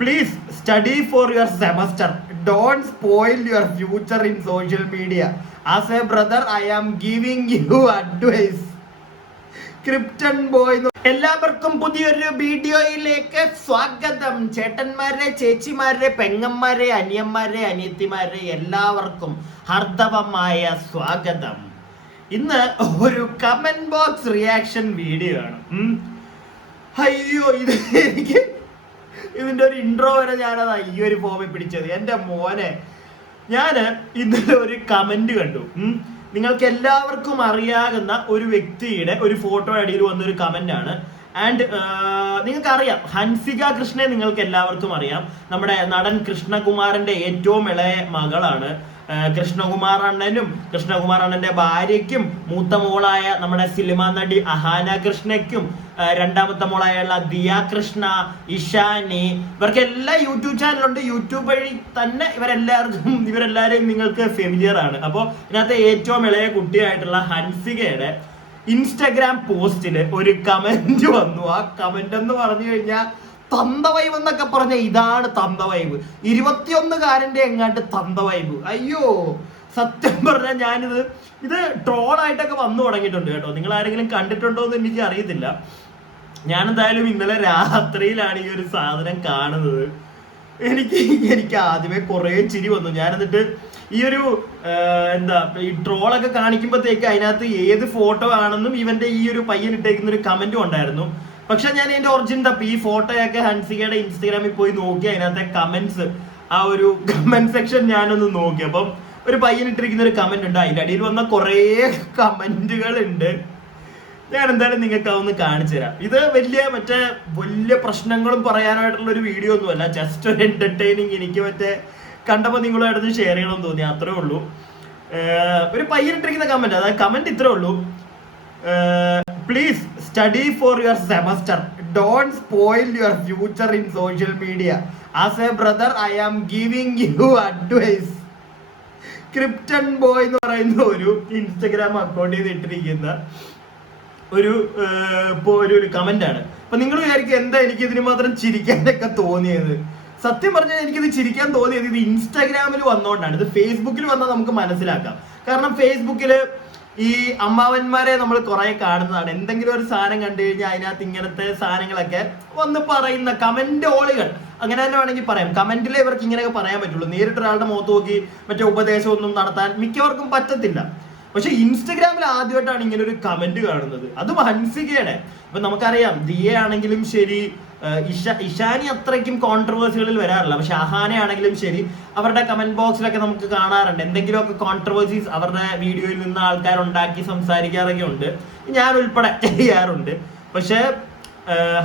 Please study for your semester. Don't spoil your future in social media. As a brother, I am giving you advice. Krypton boy. എല്ലാവർക്കും പുതിയൊരു വീഡിയോയിലേക്ക് സ്വാഗതം. ചേട്ടന്മാരെ, ചേച്ചിമാരെ, പെങ്ങന്മാരെ, അനിയന്മാരെ, അനിയത്തിമാരെ എല്ലാവർക്കും ഹാർദവമായ സ്വാഗതം. ഇന്ന് ഒരു കമന്റ് ബോക്സ് റിയാക്ഷൻ വീഡിയോ ആണ്. അയ്യോ, ഇത് എനിക്ക് ഇതിന്റെ ഒരു ഇൻട്രോ വരെ ഞാനത് ഈ ഒരു ഫോമിൽ പിടിച്ചത്. എൻ്റെ മോനെ, ഞാന് ഇന്നലെ ഒരു കമന്റ് കണ്ടു. നിങ്ങൾക്ക് എല്ലാവർക്കും അറിയാവുന്ന ഒരു വ്യക്തിയുടെ ഒരു ഫോട്ടോ അടിയിൽ വന്നൊരു കമന്റ് ആണ്. ആൻഡ് നിങ്ങൾക്കറിയാം, ഹൻസിക കൃഷ്ണനെ നിങ്ങൾക്ക് എല്ലാവർക്കും അറിയാം. നമ്മുടെ നടൻ കൃഷ്ണകുമാറിന്റെ ഏറ്റവും ഇളയ മകളാണ്. കൃഷ്ണകുമാർ അണ്ണന്റെ ഭാര്യയ്ക്കും മൂത്ത മോളായ നമ്മുടെ സിനിമാ നടി അഹാന കൃഷ്ണയ്ക്കും രണ്ടാമത്തെ മോളായുള്ള ദിയ കൃഷ്ണ, ഇഷാനി, ഇവർക്കെല്ലാം യൂട്യൂബ് ചാനലുണ്ട്. യൂട്യൂബ് വഴി തന്നെ ഇവരെല്ലാവരെയും നിങ്ങൾക്ക് ഫെമിലിയർ ആണ്. അപ്പോൾ ഇതിനകത്ത് ഏറ്റവും ഇളയ കുട്ടിയായിട്ടുള്ള ഹൻസികയുടെ ഇൻസ്റ്റഗ്രാം പോസ്റ്റില് ഒരു കമന്റ് വന്നു. ആ കമന്റ് എന്ന് പറഞ്ഞു കഴിഞ്ഞാൽ തന്ത വൈബ് എന്നൊക്കെ പറഞ്ഞ ഇതാണ് തന്ത വൈബ്. 21-കാരന്റെ എങ്ങാണ്ട് തന്ത വൈബ്. അയ്യോ, സത്യം പറഞ്ഞാൽ ഇത് ട്രോളായിട്ടൊക്കെ വന്നു തുടങ്ങിയിട്ടുണ്ട് കേട്ടോ. നിങ്ങൾ ആരെങ്കിലും കണ്ടിട്ടുണ്ടോ എന്ന് എനിക്ക് അറിയത്തില്ല. ഞാൻ എന്തായാലും ഇന്നലെ രാത്രിയിലാണ് ഈ ഒരു സാധനം കാണുന്നത്. എനിക്ക് ആദ്യമേ കുറേ ചിരി വന്നു. ഞാൻ എന്നിട്ട് ഈ ഒരു ഈ ട്രോളൊക്കെ കാണിക്കുമ്പോഴത്തേക്ക് അതിനകത്ത് ഏത് ഫോട്ടോ ആണെന്നും ഇവന്റെ ഈ ഒരു പയ്യൻ ഇട്ടേക്കുന്ന ഒരു കമന്റും ഉണ്ടായിരുന്നു. പക്ഷെ ഞാൻ എന്റെ ഒറിജിൻ തപ്പി ഈ ഫോട്ടോയൊക്കെ ഹൻസികയുടെ ഇൻസ്റ്റഗ്രാമിൽ പോയി നോക്കി. അതിനകത്തെ കമന്റ്സ്, ആ ഒരു കമന്റ് സെക്ഷൻ ഞാനൊന്ന് നോക്കി. അപ്പം ഒരു പയ്യൻ ഇട്ടിരിക്കുന്ന ഒരു കമന്റ് ഉണ്ട്. അതിന്റെ അടിയിൽ വന്ന കുറേ കമന്റുകൾ ഉണ്ട്. ഞാൻ എന്തായാലും നിങ്ങൾക്ക് അതൊന്ന് കാണിച്ചു തരാം. ഇത് വലിയ പ്രശ്നങ്ങളും പറയാനായിട്ടുള്ള ഒരു വീഡിയോ ഒന്നുമല്ല. ജസ്റ്റ് ഒരു എന്റർടൈനിങ്. എനിക്ക് കണ്ടപ്പോൾ നിങ്ങളുമായിട്ടൊന്ന് ഷെയർ ചെയ്യണമെന്ന് തോന്നി, അത്രേ ഉള്ളൂ. ഒരു പയ്യൻ ഇട്ടിരിക്കുന്ന കമന്റ്, അതായത് കമന്റ് ഇത്രേ ഉള്ളൂ: please study for your semester. Don't spoil your future in social media. As a brother, I am giving you advice. Krypton boy എന്ന് പറയുന്ന ഒരു ഇൻസ്റ്റഗ്രാം അക്കൗണ്ടിൽ നിന്ന് ഇട്ടിരിക്കുന്ന ഒരു കമന്റ് ആണ്. അപ്പൊ നിങ്ങൾ വിചാരിക്കും എന്താ എനിക്ക് ഇതിന് മാത്രം ചിരിക്കാനൊക്കെ തോന്നിയത്. സത്യം പറഞ്ഞാൽ എനിക്കിത് ചിരിക്കാൻ തോന്നിയത് ഇത് ഇൻസ്റ്റാഗ്രാമിൽ വന്നോണ്ടാണ്. ഇത് ഫേസ്ബുക്കിൽ വന്നാൽ നമുക്ക് മനസ്സിലാക്കാം. കാരണം ഫേസ്ബുക്കിൽ ഈ അമ്മാവന്മാരെ നമ്മൾ കുറെ കാണുന്നതാണ്. എന്തെങ്കിലും ഒരു സാധനം കണ്ടു കഴിഞ്ഞാൽ അതിനകത്ത് ഇങ്ങനത്തെ സാധനങ്ങളൊക്കെ വന്ന് പറയുന്ന കമന്റ് ഓളികൾ, അങ്ങനെ തന്നെ വേണമെങ്കിൽ പറയാം. കമന്റിലെ ഇവർക്ക് ഇങ്ങനെയൊക്കെ പറയാൻ പറ്റുള്ളൂ. നേരിട്ട് ഒരാളുടെ മുഖത്ത് നോക്കി ഉപദേശമൊന്നും നടത്താൻ മിക്കവർക്കും പറ്റത്തില്ല. പക്ഷെ ഇൻസ്റ്റഗ്രാമിൽ ആദ്യമായിട്ടാണ് ഇങ്ങനെ ഒരു കമന്റ് കാണുന്നത്, അതും ഹൻസികയുടെ. ഇപ്പൊ നമുക്കറിയാം, ദിയ ആണെങ്കിലും ശരി, ഇഷാനി അത്രയ്ക്കും കോൺട്രവേഴ്സികളിൽ വരാറില്ല. പക്ഷെ അഹാന ആണെങ്കിലും ശരി, അവരുടെ കമന്റ് ബോക്സിലൊക്കെ നമുക്ക് കാണാറുണ്ട് എന്തെങ്കിലുമൊക്കെ കോൺട്രവേഴ്സീസ് അവരുടെ വീഡിയോയിൽ നിന്ന് ആൾക്കാരുണ്ടാക്കി സംസാരിക്കാറൊക്കെ ഉണ്ട്. ഞാൻ ഉൾപ്പെടെ ചെയ്യാറുണ്ട്. പക്ഷെ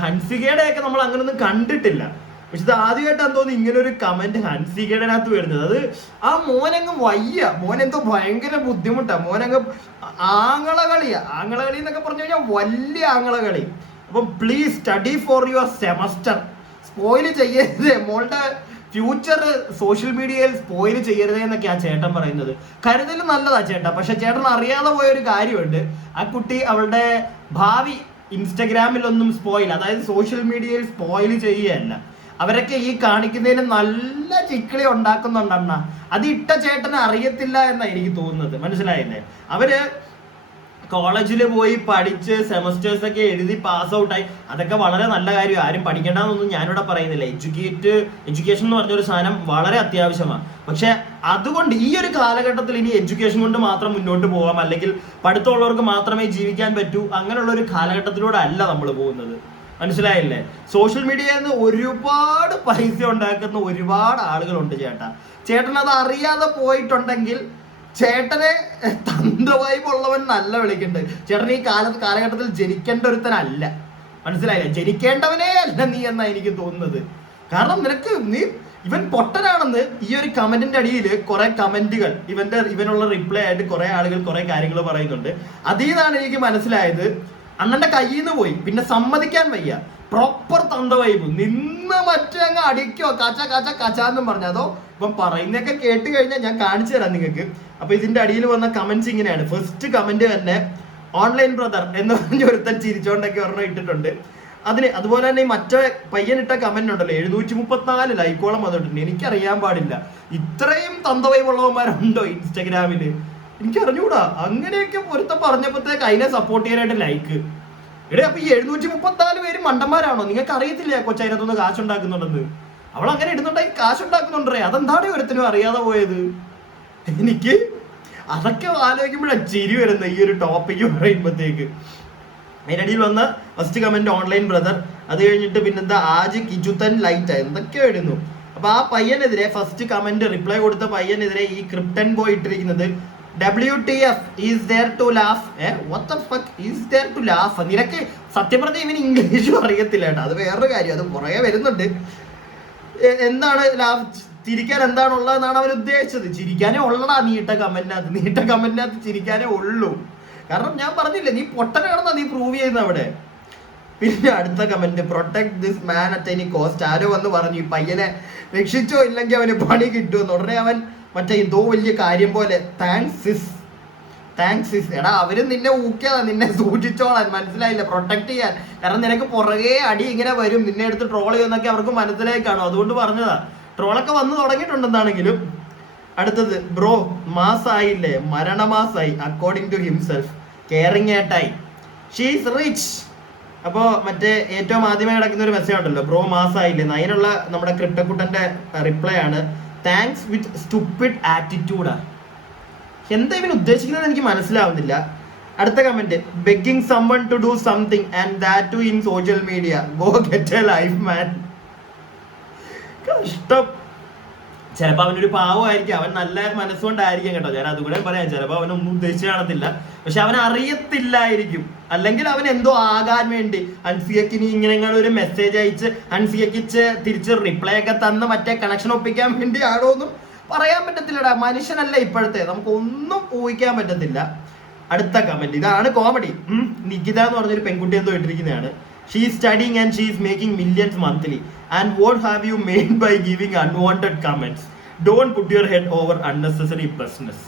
ഹൻസികയുടെ ഒക്കെ നമ്മൾ അങ്ങനൊന്നും കണ്ടിട്ടില്ല. പക്ഷെ ഇത് ആദ്യമായിട്ടാണ് തോന്നുന്നു ഇങ്ങനെ ഒരു കമന്റ് ഹൻസികയുടെ അകത്ത് വരുന്നത്. അത് ആ മോനങ്ങ് വയ്യ, മോനെന്തോ ഭയങ്കര ബുദ്ധിമുട്ടാ. മോനങ്ങ് ആങ്ങളകളി എന്നൊക്കെ പറഞ്ഞു കഴിഞ്ഞാൽ വലിയ ആങ്ങളകളി. അപ്പം please study for your semester. Spoil ചെയ്യരുത്, മോളുടെ ഫ്യൂച്ചർ സോഷ്യൽ മീഡിയയിൽ സ്പോയിൽ ചെയ്യരുത് എന്നൊക്കെയാണ് ചേട്ടൻ പറയുന്നത്. കരുതൽ നല്ലതാ ചേട്ടാ. പക്ഷെ ചേട്ടൻ അറിയാതെ പോയൊരു കാര്യമുണ്ട്. ആ കുട്ടി അവളുടെ ഭാവി ഇൻസ്റ്റഗ്രാമിലൊന്നും സ്പോയിൽ, അതായത് സോഷ്യൽ മീഡിയയിൽ സ്പോയിൽ ചെയ്യുകയല്ല. അവരൊക്കെ ഈ കാണിക്കുന്നതിന് നല്ല ചിക്കിളി ഉണ്ടാക്കുന്നുണ്ടെണ്ണ. അത് ഇട്ട ചേട്ടന് അറിയത്തില്ല എന്നാണ് എനിക്ക് തോന്നുന്നത്. മനസ്സിലായില്ലേ? അവര് കോളേജിൽ പോയി പഠിച്ച് സെമസ്റ്റേഴ്സ് ഒക്കെ എഴുതി പാസ് ഔട്ടായി. അതൊക്കെ വളരെ നല്ല കാര്യം. ആരും പഠിക്കേണ്ടെന്നൊന്നും ഞാനിവിടെ പറയുന്നില്ല. എഡ്യൂക്കേഷൻ എന്ന് പറഞ്ഞൊരു സാധനം വളരെ അത്യാവശ്യമാണ്. പക്ഷെ അതുകൊണ്ട് ഈ ഒരു കാലഘട്ടത്തിൽ ഇനി എഡ്യൂക്കേഷൻ കൊണ്ട് മാത്രം മുന്നോട്ട് പോകാം, അല്ലെങ്കിൽ പഠിത്തമുള്ളവർക്ക് മാത്രമേ ജീവിക്കാൻ പറ്റൂ, അങ്ങനെയുള്ള ഒരു കാലഘട്ടത്തിലൂടെ അല്ല നമ്മൾ പോകുന്നത്. മനസ്സിലായില്ലേ? സോഷ്യൽ മീഡിയയിൽ നിന്ന് ഒരുപാട് പൈസ ഉണ്ടാക്കുന്ന ഒരുപാട് ആളുകളുണ്ട് ചേട്ടാ. ചേട്ടൻ അത് അറിയാതെ പോയിട്ടുണ്ടെങ്കിൽ ചേട്ടനെ തന്തവായ്പുള്ളവൻ നല്ല വിളിക്കുന്നുണ്ട്. ചേട്ടൻ ഈ കാലഘട്ടത്തിൽ ജനിക്കേണ്ട ഒരുത്തനല്ല. മനസ്സിലായില്ലേ? ജനിക്കേണ്ടവനേ അല്ല നീ എന്നാ എനിക്ക് തോന്നുന്നത്. കാരണം ഇവൻ പൊട്ടനാണെന്ന് ഈ ഒരു കമന്റിന്റെ അടിയിൽ കുറെ കമന്റുകൾ, ഇവനുള്ള റിപ്ലൈ ആയിട്ട് കുറെ ആളുകൾ കുറെ കാര്യങ്ങൾ പറയുന്നുണ്ട്. അതിൽ നിന്നാണ് എനിക്ക് മനസ്സിലായത് അണ്ണന്റെ കയ്യിൽ നിന്ന് പോയി. പിന്നെ സമ്മതിക്കാൻ വയ്യ. പ്രോപ്പർ തന്ത വൈബ് നിന്ന് അങ്ങ് അടിക്കോ കച്ചാന്നും പറഞ്ഞു. അതോ ഇപ്പം പറയുന്നൊക്കെ കേട്ട് കഴിഞ്ഞാൽ ഞാൻ കാണിച്ചു തരാം നിങ്ങൾക്ക്. അപ്പൊ ഇതിന്റെ അടിയിൽ വന്ന കമന്റ്സ് ഇങ്ങനെയാണ്. ഫസ്റ്റ് കമന്റ് തന്നെ ഓൺലൈൻ ബ്രദർ എന്ന് പറഞ്ഞ ഒരുത്തൻ ചിരിച്ചോണ്ടൊക്കെ ഒരെണ്ണം ഇട്ടിട്ടുണ്ട്. അതുപോലെ തന്നെ ഈ മറ്റേ പയ്യനിട്ട കമന്റ് ഉണ്ടല്ലോ 734 ലൈക്കോളം വന്നിട്ടുണ്ട്. എനിക്കറിയാൻ പാടില്ല ഇത്രയും തന്തവൈവുള്ളവന്മാരുണ്ടോ ഇൻസ്റ്റഗ്രാമില്, എനിക്കറിഞ്ഞൂടാ. അങ്ങനെയൊക്കെ പൊരുത്തം പറഞ്ഞപ്പോഴത്തേക്ക് അതിനെ സപ്പോർട്ട് ചെയ്യാനായിട്ട് ലൈക്ക്. അപ്പൊ ഈ 734 പേര് മണ്ടന്മാരാണോ? നിങ്ങൾക്ക് അറിയത്തില്ല കൊച്ചതിനകത്തൊന്ന് കാശുണ്ടാക്കുന്നുണ്ടെന്ന്? അവൾ അങ്ങനെ ഇടുന്നുണ്ടായി കാശുണ്ടാക്കുന്നുണ്ടേ, അതെന്താണ് ഒരുത്തിനും അറിയാതെ പോയത്? എനിക്ക് അതൊക്കെ ആലോചിക്കുമ്പോഴാണ് ചിരി വരുന്നത് ഈ ഒരു ടോപ്പിക്ക് പറയുമ്പോഴത്തേക്ക്. അതിനിടയിൽ വന്ന ഫസ്റ്റ് കമന്റ് ഓൺലൈൻ ബ്രദർ, അത് കഴിഞ്ഞിട്ട് പിന്നെന്താ ആജ് കിജുത്തൻ ലൈറ്റ് എന്തൊക്കെയോ ഇടുന്നു. അപ്പൊ ആ പയ്യനെതിരെ ഫസ്റ്റ് കമന്റ് റിപ്ലൈ കൊടുത്ത പയ്യനെതിരെ ഈ ക്രിപ്റ്റൻ ബോയ് ഇട്ടിരിക്കുന്നത് WTF is there to laugh. What the fuck is there to laugh? നിനക്ക് സത്യം പറഞ്ഞ ഇവന് ഇംഗ്ലീഷും അറിയത്തില്ല കേട്ടോ, അത് വേറൊരു കാര്യം, അത് പുറകെ വരുന്നുണ്ട്. എന്താണ് ചിരിക്കാൻ എന്താണുള്ളതെന്നാണ് അവർ ഉദ്ദേശിച്ചത്. ചിരിക്കാനേ ഉള്ളടാ നീട്ട കമന്റിനകത്ത് ചിരിക്കാനേ ഉള്ളൂ. കാരണം ഞാൻ പറഞ്ഞില്ലേ നീ പൊട്ടനാണെന്നാ നീ പ്രൂവ് ചെയ്യുന്നത് അവിടെ. പിന്നെ അടുത്ത comment, protect this man at any cost. ആരോ വന്ന് പറഞ്ഞു ഈ പയ്യനെ രക്ഷിച്ചോ ഇല്ലെങ്കിൽ അവന് പണി കിട്ടുമെന്ന്. ഉടനെ അവൻ മറ്റേ എന്തോ വലിയ കാര്യം പോലെ താങ്ക്സ് സിസ്. എടാ അവര് നിന്നെ ഊക്കിയതാ, നിന്നെ സൂക്ഷിച്ചോളാൻ, മനസ്സിലായില്ല, പ്രൊട്ടക്ട് ചെയ്യാൻ. കാരണം നിനക്ക് പുറകെ അടി ഇങ്ങനെ വരും, നിന്നെ എടുത്ത് ട്രോൾ ചെയ്യുന്നൊക്കെ അവർക്ക് മനസ്സിലായി കാണും, അതുകൊണ്ട് പറഞ്ഞതാ. ട്രോളൊക്കെ വന്നു തുടങ്ങിയിട്ടുണ്ടെന്നാണെങ്കിലും. അടുത്തത്, ബ്രോ മാസായില്ലേ, മരണമാസായി അക്കോർഡിംഗ് ടു ഹിംസെൽഫ്. കെയറിങ് ഏട്ടായി, ഷീസ് റിച്ച്. അപ്പോ മറ്റേ ഏറ്റവും ആദ്യമായി കിടക്കുന്ന ഒരു മെസ്സേജ് ഉണ്ടല്ലോ, ബ്രോ മാസായില്ലേ, അതിനുള്ള നമ്മുടെ ക്രിപ്റ്റക്കുട്ടന്റെ റിപ്ലൈ ആണ് താങ്ക്സ് വിത്ത് സ്റ്റുപ്പിഡ് ആറ്റിറ്റ്യൂഡാ. എന്താ ഇവൻ ഉദ്ദേശിക്കുന്നത് എനിക്ക് മനസ്സിലാവുന്നില്ല. അടുത്ത comment, begging someone to do something and that to in social media, go get a life man. കഷ്ടം. ചിലപ്പോൾ അവനൊരു പാവമായിരിക്കും, അവൻ നല്ല മനസ്സുകൊണ്ടായിരിക്കും കേട്ടോ, ഞാൻ അതുകൂടെ പറയാം. ചിലപ്പോൾ അവനൊന്നും ഉദ്ദേശിച്ച് കാണത്തില്ല, പക്ഷെ അവൻ അറിയത്തില്ലായിരിക്കും. അല്ലെങ്കിൽ അവൻ എന്തോ ആകാൻ വേണ്ടി ഹൻസികയ്ക്ക് ഇനി ഇങ്ങനെ ഒരു മെസ്സേജ് അയച്ച് ഹൻസികയ്ക്ക് തിരിച്ച് റിപ്ലൈ ഒക്കെ തന്ന് മറ്റേ കണക്ഷൻ ഒപ്പിക്കാൻ വേണ്ടി ആണോ എന്നും പറയാൻ പറ്റത്തില്ലടാ. മനുഷ്യനല്ല ഇപ്പോഴത്തെ, നമുക്കൊന്നും ഊഹിക്കാൻ പറ്റത്തില്ല. അടുത്ത കമന്റ്, ഇതാണ് കോമഡി. നികിത എന്ന് പറഞ്ഞൊരു പെൺകുട്ടി എന്തോ ഇട്ടിരിക്കുന്നതാണ്. She is studying and she is making millions monthly and what have you made by giving unwanted comments. Don't put your head over unnecessary business.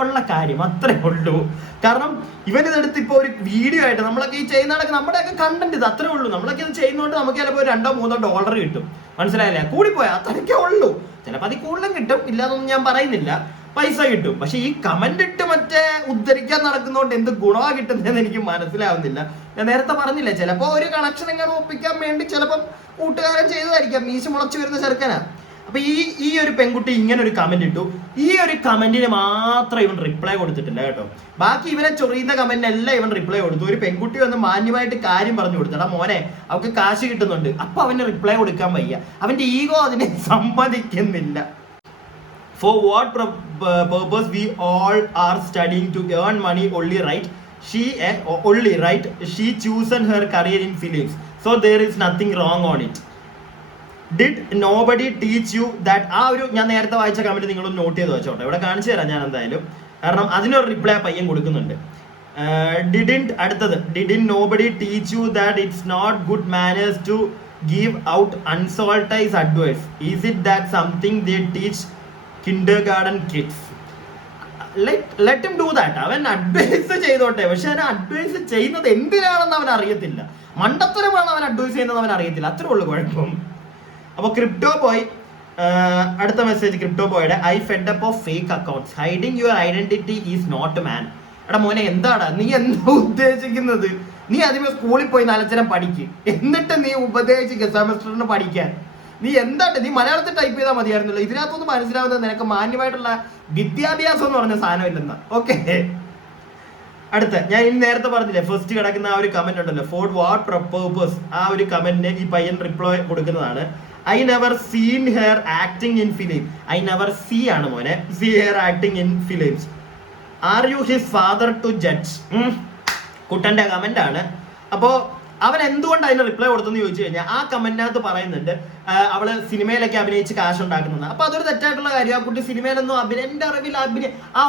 ഉള്ള കാര്യം അത്രേ ഉള്ളൂ. കാരണം ഇവനിതെടുത്ത് ഇപ്പോൾ ഒരു വീഡിയോ ആയിട്ട് നമ്മളൊക്കെ ഈ ചെയ്യുന്നതൊക്കെ നമ്മുടെയൊക്കെ കണ്ടന്റ് ഇത് അത്രേ ഉള്ളൂ. നമ്മളൊക്കെ ഇത് ചെയ്യുന്നതുകൊണ്ട് നമുക്ക് ചിലപ്പോൾ $2-3 കിട്ടും, മനസ്സിലായില്ലേ? കൂടിപ്പോയാൽ അത്രയ്ക്കേ ഉള്ളൂ. ചിലപ്പോൾ അതിൽ കൂടുതലും കിട്ടും, ഇല്ലാതൊന്നും ഞാൻ പറയുന്നില്ല, പൈസ കിട്ടും. പക്ഷെ ഈ കമന്റ് ഇട്ട് മറ്റേ ഉദ്ധരിക്കാൻ നടക്കുന്നതുകൊണ്ട് എന്ത് ഗുണമാണ് കിട്ടുന്നതെന്ന് എനിക്ക് മനസ്സിലാവുന്നില്ല. ഞാൻ നേരത്തെ പറഞ്ഞില്ലേ, ചിലപ്പോൾ ഒരു കണക്ഷൻ എങ്ങനെ ഒപ്പിക്കാൻ വേണ്ടി ചിലപ്പം കൂട്ടുകാരൻ ചെയ്തതായിരിക്കാം, മീശ മുളച്ചു വരുന്ന ചെറുക്കനാ. അപ്പൊ ഈ ഒരു പെൺകുട്ടി ഇങ്ങനെ ഒരു കമന്റ് ഇട്ടു. ഈ ഒരു കമന്റിന് മാത്രം ഇവൻ റിപ്ലൈ കൊടുത്തിട്ടില്ല കേട്ടോ. ബാക്കി ഇവനെ ചൊറിയുന്ന കമന്റിനെല്ലാം ഇവൻ റിപ്ലൈ കൊടുത്തു. ഒരു പെൺകുട്ടി വന്ന് മാന്യമായിട്ട് കാര്യം പറഞ്ഞു കൊടുത്തടാ മോനെ അവൾക്ക് കാശ് കിട്ടുന്നുണ്ട്, അപ്പൊ അവന് റിപ്ലൈ കൊടുക്കാൻ വയ്യ. അവന്റെ ഈഗോ അതിനെ സമ്മതിക്കുന്നില്ല. For what purpose we all are studying to earn money only, right? She chosen her career in films, so there is nothing wrong on it. Did nobody teach you that? ആ ഒരു ഞാൻ നേരത്തെ വായിച്ച comment നിങ്ങളൊന്ന് not ചെയ്ത് വെച്ചോട്ടെ, ഇവിടെ കാണിച്ചു തരാം ഞാൻ എന്തായാലും. കാരണം അതിനൊരു റിപ്ലൈ പയ്യൻ കൊടുക്കുന്നുണ്ട്. അടുത്തത്, didn't nobody teach you that it's not good manners to give out unsolicited advice? Is it that something they teach kindergarten kids? Let him do that. അവൻ അഡ്വൈസ് ചെയ്തോട്ടെ, പക്ഷെ അവൻ അഡ്വൈസ് ചെയ്യുന്നത് എന്തിനാണെന്ന് അവൻ അറിയത്തില്ല. മണ്ടത്തരമാണ് അവൻ അഡ്വൈസ് ചെയ്യുന്നത് അവൻ അറിയത്തില്ല, അത്രേ ഉള്ളൂ കുഴപ്പം. അപ്പോൾ ക്രിപ്റ്റോ ബോയ്, അടുത്ത മെസ്സേജ് ക്രിപ്റ്റോ ബോയുടെ, I fed up of fake accounts, hiding your identity is not man. എടാ മോനെ എന്താടാ നീ എന്താ ഉദ്ദേശിക്കുന്നത്? നീ ആദ്യമേ സ്കൂളിൽ പോയി നാലച്ചരം പഠിക്ക്, എന്നിട്ട് നീ ഉപദേശിക്കുക സെമസ്റ്ററിന് പഠിക്കാൻ. നീ എന്താട്ടെ, നീ മലയാളത്തിൽ ടൈപ്പ് ചെയ്താൽ മതിയായിരുന്നല്ലോ. ഇതിനകത്തൊന്നും മനസ്സിലാവുന്നത് നിനക്ക് മാന്യമായിട്ടുള്ള വിദ്യാഭ്യാസം എന്ന് പറഞ്ഞ സാധനം ഇല്ലെന്ന്. ഓക്കെ, അടുത്ത ഞാൻ ഇനി നേരത്തെ പറഞ്ഞില്ലേ ഫസ്റ്റ് കിടക്കുന്ന ആ ഒരു കമന്റ് ഉണ്ടല്ലോ, ഫോർ വാട്ട് പർപ്പസ്, ആ ഒരു കമന്റിന് ഈ പയ്യൻ റിപ്ലൈ കൊടുക്കുന്നതാണ്. I never seen her acting in film. I never see ആണ് മോനെ, see her acting in films. Are you his father to judge? കുട്ടന്റെ കമന്റ് ആണ്. അപ്പോ അവൻ എന്തുകൊണ്ട് അതിന് റിപ്ലൈ കൊടുത്തെന്ന് ചോദിച്ചു കഴിഞ്ഞാൽ ആ കമന്റിനകത്ത് പറയുന്നുണ്ട് അവള് സിനിമയിലൊക്കെ അഭിനയിച്ച് കാശുണ്ടാക്കുന്നത്. അപ്പൊ അതൊരു തെറ്റായിട്ടുള്ള കാര്യം. ആ കുട്ടി സിനിമയിലൊന്നും എന്റെ അറിവിൽ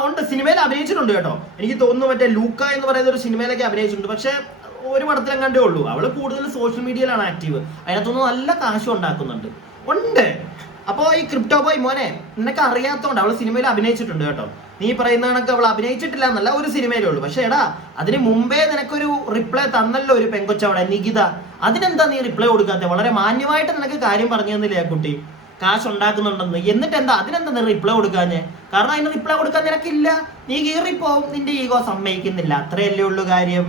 ഉണ്ട്, സിനിമയിൽ അഭിനയിച്ചിട്ടുണ്ട് കേട്ടോ. എനിക്ക് തോന്നുന്നു മറ്റേ ലൂക്ക എന്ന് പറയുന്ന ഒരു സിനിമയിലൊക്കെ അഭിനയിച്ചിട്ടുണ്ട്, പക്ഷെ ഒരു പടത്തിലും കണ്ടേ ഉള്ളൂ. അവള് കൂടുതൽ സോഷ്യൽ മീഡിയയിലാണ് ആക്റ്റീവ്, അതിനകത്തൊന്നും നല്ല കാശും ഉണ്ടാക്കുന്നുണ്ട് ഉണ്ട്. അപ്പോൾ ഈ ക്രിപ്റ്റോ ബോയ് മോനെ, നിനക്ക് അറിയാത്തോണ്ട് അവള് സിനിമയിൽ അഭിനയിച്ചിട്ടുണ്ട് കേട്ടോ. നീ പറയുന്ന കണക്ക് അവൾ അഭിനയിച്ചിട്ടില്ല എന്നല്ല, ഒരു സിനിമയിലേ ഉള്ളൂ. പക്ഷെ എടാ, അതിന് മുമ്പേ നിനക്കൊരു റിപ്ലൈ തന്നല്ലോ ഒരു പെങ്കൊച്ചവിടെ, നികിത. അതിനെന്താ നീ റിപ്ലൈ കൊടുക്കാത്ത? വളരെ മാന്യമായിട്ട് നിനക്ക് കാര്യം പറഞ്ഞു തന്നില്ലേ ആ കുട്ടി, കാശ് ഉണ്ടാക്കുന്നുണ്ടെന്ന്. എന്നിട്ട് എന്താ അതിനെന്താ നീ റിപ്ലൈ കൊടുക്കാഞ്ഞേ? കാരണം അതിന് റിപ്ലൈ കൊടുക്കാൻ നിനക്കില്ല, നീ കീറിപ്പോവും, നിന്റെ ഈഗോ സമ്മതിക്കുന്നില്ല, അത്രയല്ലേ ഉള്ളു കാര്യം.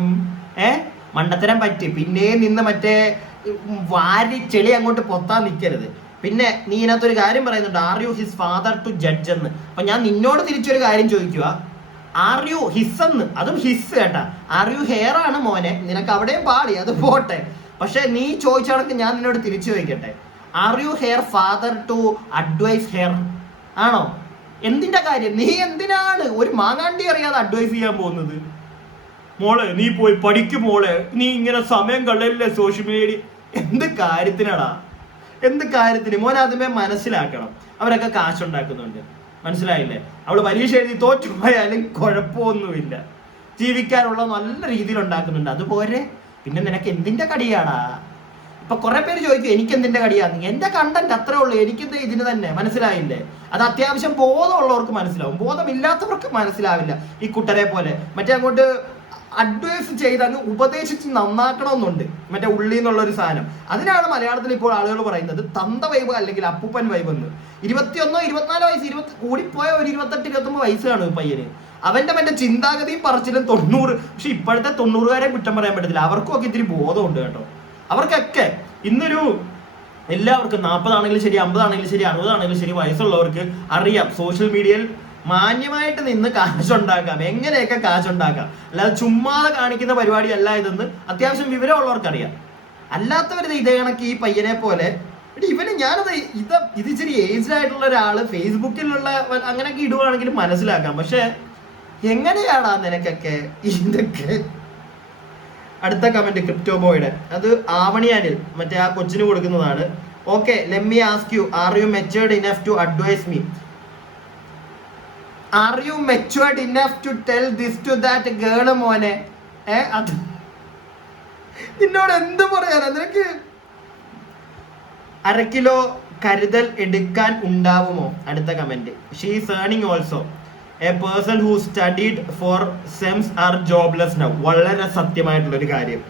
മണ്ടത്തരം പറ്റി പിന്നെ നിന്ന് മറ്റേ വാരി ചെളി അങ്ങോട്ട് പൊത്താൻ നിൽക്കരുത്. പിന്നെ നീ ഇതിനകത്തൊരു കാര്യം പറയുന്നുണ്ട്, are you his father to judge എന്ന്. അപ്പൊ ഞാൻ നിന്നോട് തിരിച്ചൊരു കാര്യം ചോദിക്കുക, ആർ യു ഹിസ് എന്ന്, അതും ഹിസ് കേട്ടാ. ആർ യു ഹെയർ ആണ് മോനെ, നിനക്ക് അവിടെയും പാടി, അത് പോട്ടെ. പക്ഷെ നീ ചോദിച്ച കണക്ക് ഞാൻ നിന്നോട് തിരിച്ചു ചോദിക്കട്ടെ, are you her father to advise her ആണോ? എന്തിന്റെ കാര്യം? നീ എന്തിനാണ് ഒരു മാങ്ങാണ്ടി അറിയാതെ അഡ്വൈസ് ചെയ്യാൻ പോകുന്നത്? മോളെ നീ പോയി പഠിക്കും മോളെ, നീ ഇങ്ങനെ സമയം കളയല്ലേ സോഷ്യൽ മീഡിയ. എന്ത് കാര്യത്തിനാടാ, എന്ത് കാര്യത്തിന്? മോനെ ആദ്യമേ മനസ്സിലാക്കണം, അവരൊക്കെ കാശുണ്ടാക്കുന്നുണ്ട്, മനസ്സിലായില്ലേ? അവള് പരീക്ഷ എഴുതി തോറ്റുപോയാലും കുഴപ്പമൊന്നുമില്ല, ജീവിക്കാനുള്ള നല്ല രീതിയിൽ ഉണ്ടാക്കുന്നുണ്ട്, അതുപോലെ. പിന്നെ നിനക്ക് എന്തിന്റെ കടിയാടാ? ഇപ്പൊ കുറെ പേര് ചോദിക്കും എനിക്ക് എന്തിന്റെ കടിയാന്ന്. എന്റെ കണ്ടന്റ് അത്രേ ഉള്ളൂ, എനിക്കെന്താ ഇതിന് തന്നെ, മനസ്സിലായില്ലേ? അത് അത്യാവശ്യം ബോധമുള്ളവർക്ക് മനസ്സിലാവും, ബോധമില്ലാത്തവർക്ക് മനസ്സിലാവില്ല. ഈ കുട്ടരെ പോലെ മറ്റേ അങ്ങോട്ട് അഡ്വൈസ് ചെയ്ത് അങ്ങ് ഉപദേശിച്ച് നന്നാക്കണമെന്നുണ്ട്, മറ്റേ ഉള്ളി എന്നുള്ള ഒരു സാധനം. അതിനാണ് മലയാളത്തിൽ ഇപ്പോൾ ആളുകൾ പറയുന്നത് തന്ത വൈബ് അല്ലെങ്കിൽ അപ്പൂപ്പൻ വൈബ് എന്ന്. 21 24 വയസ്സ്, കൂടിപ്പോയ ഒരു 28 29 വയസ്സാണ് പയ്യന്. അവന്റെ മറ്റേ ചിന്താഗതിയും പറച്ചിലും 90. പക്ഷെ ഇപ്പോഴത്തെ 90-കാരെ കുറ്റം പറയാൻ പറ്റത്തില്ല, അവർക്കും ഒക്കെ ഇത്തിരി ബോധമുണ്ട് കേട്ടോ. അവർക്കൊക്കെ ഇന്നൊരു എല്ലാവർക്കും 40 ആണെങ്കിലും ശരി, 50 ആണെങ്കിലും ശരി, 60 ആണെങ്കിലും ശരി, വയസ്സുള്ളവർക്ക് അറിയാം സോഷ്യൽ മീഡിയയിൽ മാന്യമായിട്ട് നിന്ന് കാശുണ്ടാക്കാം, എങ്ങനെയൊക്കെ കാശുണ്ടാക്കാം. അല്ലാതെ ചുമ്മാതെ കാണിക്കുന്ന പരിപാടിയല്ല ഇതെന്ന് അത്യാവശ്യം വിവരമുള്ളവർക്കറിയാം. അല്ലാത്തവരിത് ഇതേ കണക്ക് ഈ പയ്യനെ പോലെ ഇവന് ഞാനത് ഇത് ഇച്ചിരി ഏജ്ഡ് ആയിട്ടുള്ള ഒരാള് ഫേസ്ബുക്കിലുള്ള അങ്ങനെയൊക്കെ ഇടുവാണെങ്കിലും മനസ്സിലാക്കാം. പക്ഷെ എങ്ങനെയാടാ നിനക്കൊക്കെ ഇതൊക്കെ? അടുത്ത കമന്റ് ക്രിപ്റ്റോ ബോയുടെ, അത് ആവണിയാനിൽ മറ്റേ ആ കൊച്ചിന് കൊടുക്കുന്നതാണ്. Okay, let me ask you, are you matured enough to advise me? Are you matured enough to tell this to that girl മോനെ? അത് നിന്നോട് എന്ത് പറയാനാ? നിനക്ക് 1/2 കിലോ കരുതൽ എടുക്കാൻ ഉണ്ടാവുമോ? അടുത്ത comment, she is earning also, a person who studied for sems are jobless now. വളരെ സത്യമായിട്ടുള്ളൊരു കാര്യം.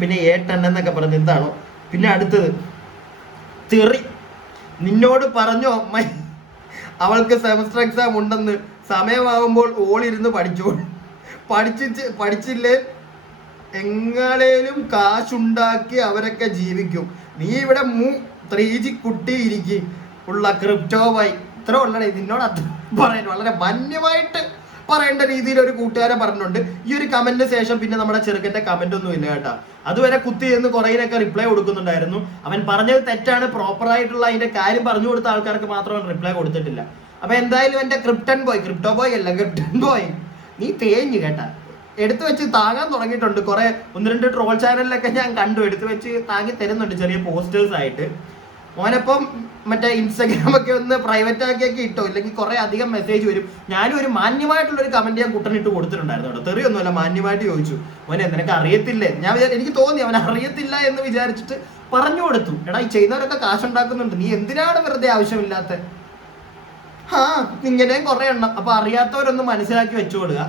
പിന്നെ 8 എന്നൊക്കെ പറഞ്ഞ് എന്താണോ. പിന്നെ അടുത്തത് തെറി, നിന്നോട് പറഞ്ഞോ അവൾക്ക് സെമസ്റ്റർ എക്സാം ഉണ്ടെന്ന്, സമയമാകുമ്പോൾ ഓളിരുന്ന് പഠിച്ചോളൂ, പഠിച്ചില്ലേ എങ്ങനേലും കാശുണ്ടാക്കി അവരൊക്കെ ജീവിക്കും. നീ ഇവിടെ 3G കുട്ടി ഇരിക്കും ഉള്ള ക്രിപ്റ്റോ ബോയ്. ഇത്ര ഉള്ളടേ നിന്നോട് അത്ര പറയാൻ വളരെ മാന്യമായിട്ട് പറയേണ്ട രീതിയിൽ ഒരു കൂട്ടുകാരൻ പറഞ്ഞിട്ടുണ്ട്. ഈ ഒരു കമന്റിന് ശേഷം പിന്നെ നമ്മുടെ ചെറുക്കന്റെ കമന്റ് ഒന്നും ഇല്ല കേട്ടാ. അതുവരെ കുത്തി എന്ന് കുറേനൊക്കെ റിപ്ലൈ കൊടുക്കുന്നുണ്ടായിരുന്നു. അവൻ പറഞ്ഞത് തെറ്റാണ്, പ്രോപ്പർ ആയിട്ടുള്ള അതിന്റെ കാര്യം പറഞ്ഞു കൊടുത്ത ആൾക്കാർക്ക് മാത്രം റിപ്ലൈ കൊടുത്തിട്ടില്ല. അപ്പൊ എന്തായാലും എന്റെ ക്രിപ്റ്റോ ബോയ് അല്ല ക്രിപ്റ്റൻ ബോയ്, നീ തേഞ്ഞു കേട്ടാ. എടുത്തു വെച്ച് താങ്ങാൻ തുടങ്ങിയിട്ടുണ്ട്. കുറെ 1-2 ട്രോൾ ചാനലിലൊക്കെ ഞാൻ കണ്ടു, എടുത്തു വെച്ച് താങ്ങി തരുന്നുണ്ട് ചെറിയ പോസ്റ്റേഴ്സ് ആയിട്ട്. മോനപ്പം മറ്റേ ഇൻസ്റ്റാഗ്രാം ഒക്കെ ഒന്ന് പ്രൈവറ്റ് ആക്കിയൊക്കെ ഇട്ടോ, ഇല്ലെങ്കിൽ കുറെ അധികം മെസ്സേജ് വരും. ഞാനും ഒരു മാന്യമായിട്ടുള്ള ഒരു കമന്റ് ഞാൻ കുട്ടനിട്ട് കൊടുത്തിട്ടുണ്ടായിരുന്നു കേട്ടോ. തെറിയൊന്നുമല്ല, മാന്യമായിട്ട് ചോദിച്ചു, മോനെ നിനക്ക് അറിയത്തില്ലേ? എനിക്ക് തോന്നി അവൻ അറിയത്തില്ല എന്ന് വിചാരിച്ചിട്ട് പറഞ്ഞു കൊടുത്തു. എടാ ഈ ചെയ്യുന്നവരൊക്കെ കാശുണ്ടാക്കുന്നുണ്ട്, നീ എന്തിനാണ് വെറുതെ ആവശ്യമില്ലാത്ത ഇങ്ങനെയും കുറെ എണ്ണം. അപ്പൊ അറിയാത്തവരൊന്ന് മനസ്സിലാക്കി വെച്ചുകൊടുക്കുക.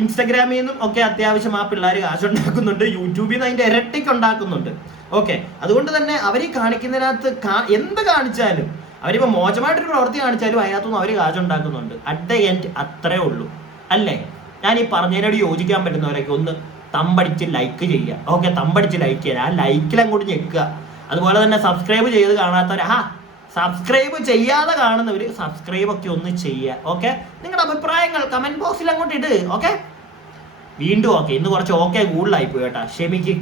ഇൻസ്റ്റഗ്രാമിൽ നിന്നും ഒക്കെ അത്യാവശ്യം ആ പിള്ളേർ കാശുണ്ടാക്കുന്നുണ്ട്, യൂട്യൂബിൽ നിന്ന് അതിന്റെ ഇരട്ടിക്ക് ഉണ്ടാക്കുന്നുണ്ട്. ഓക്കെ, അതുകൊണ്ട് തന്നെ അവർ ഈ കാണിക്കുന്നതിനകത്ത് എന്ത് കാണിച്ചാലും, അവരിപ്പോ മോശമായിട്ടൊരു പ്രവൃത്തി കാണിച്ചാലും അതിനകത്തൊന്നും അവർ കാശുണ്ടാക്കുന്നുണ്ട്. അറ്റ് ദ എൻഡ് അത്രേ ഉള്ളൂ, അല്ലേ? ഞാൻ ഈ പറഞ്ഞതിനോട് യോജിക്കാൻ പറ്റുന്നവരൊക്കെ ഒന്ന് തമ്പടിച്ച് ലൈക്ക് ചെയ്യുക. ഓക്കെ, തമ്പടിച്ച് ലൈക്ക് ചെയ്യുക, ആ ലൈക്കിൽ അങ്ങോട്ട് ഞെക്കുക. അതുപോലെ തന്നെ സബ്സ്ക്രൈബ് ചെയ്ത് കാണാത്തവർ സബ്സ്ക്രൈബ് ചെയ്യാതെ കാണുന്നവർ സബ്സ്ക്രൈബ് ഒക്കെ ഒന്ന് ചെയ്യുക. ഓക്കെ, നിങ്ങളുടെ അഭിപ്രായങ്ങൾ കമന്റ് ബോക്സിൽ അങ്ങോട്ട് ഇട്. ഓക്കെ, വീണ്ടും ഓക്കെ, ഇന്ന് കുറച്ച് ഓക്കെ കൂടുതലായി പോയി കേട്ടാ, ക്ഷമിക്ക്.